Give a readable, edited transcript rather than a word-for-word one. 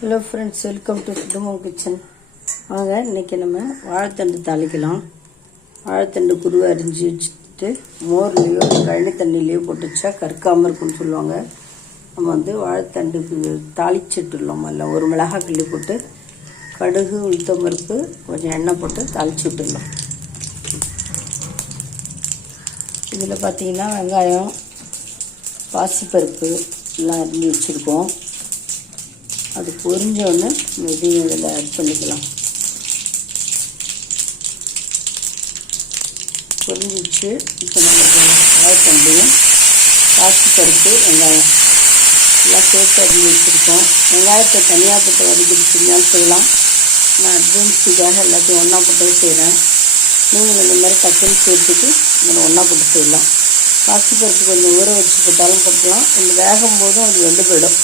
Hello friends, welcome to Sudumo kitchen. வாங்க, இன்றைக்கி நம்ம வாழைத்தண்டு தாளிக்கலாம். வாழைத்தண்டு குருவை அரிஞ்சு வச்சுட்டு மோர்லேயோ கழனி தண்ணிலேயோ போட்டு வச்சா கற்காமல் இருக்குன்னு சொல்லுவாங்க. நம்ம வாழைத்தண்டுக்கு தாளிச்சிட்டுள்ளோம். அதில் ஒரு மிளகாய் கிள்ளி போட்டு கடுகு உளுத்தம் பருப்பு கொஞ்சம் எண்ணெய் போட்டு தாளிச்சு விட்டுடலாம். இதில் பார்த்திங்கன்னா வெங்காயம், பாசிப்பருப்பு எல்லாம் அரிஞ்சு வச்சுருக்கோம். அது பொரிஞ்சோடனே இதையும் இதில் ஆட் பண்ணிக்கலாம். பொரிஞ்சிச்சு. இப்போ நம்ம வாழைத்தண்டையும் பாசிப்பருப்பு வெங்காயம் எல்லாம் சேர்த்து அரிஞ்சு வச்சுருக்கோம். வெங்காயத்தை தனியாக போட்டு வதக்கிட்டு செய்யலாம். நான் அட்வான்ஸுக்காக எல்லாத்தையும் ஒன்றா போட்டு செய்கிறேன். நீங்கள் இந்த மாதிரி டக்குன்னு சேர்த்துட்டு இதில் ஒன்றா போட்டு செய்யலாம். பாசிப்பருப்பு கொஞ்சம் ஊற வச்சு போட்டாலும் போட்டலாம். இந்த வேகும் போதும் அது வெந்து போயிடும்.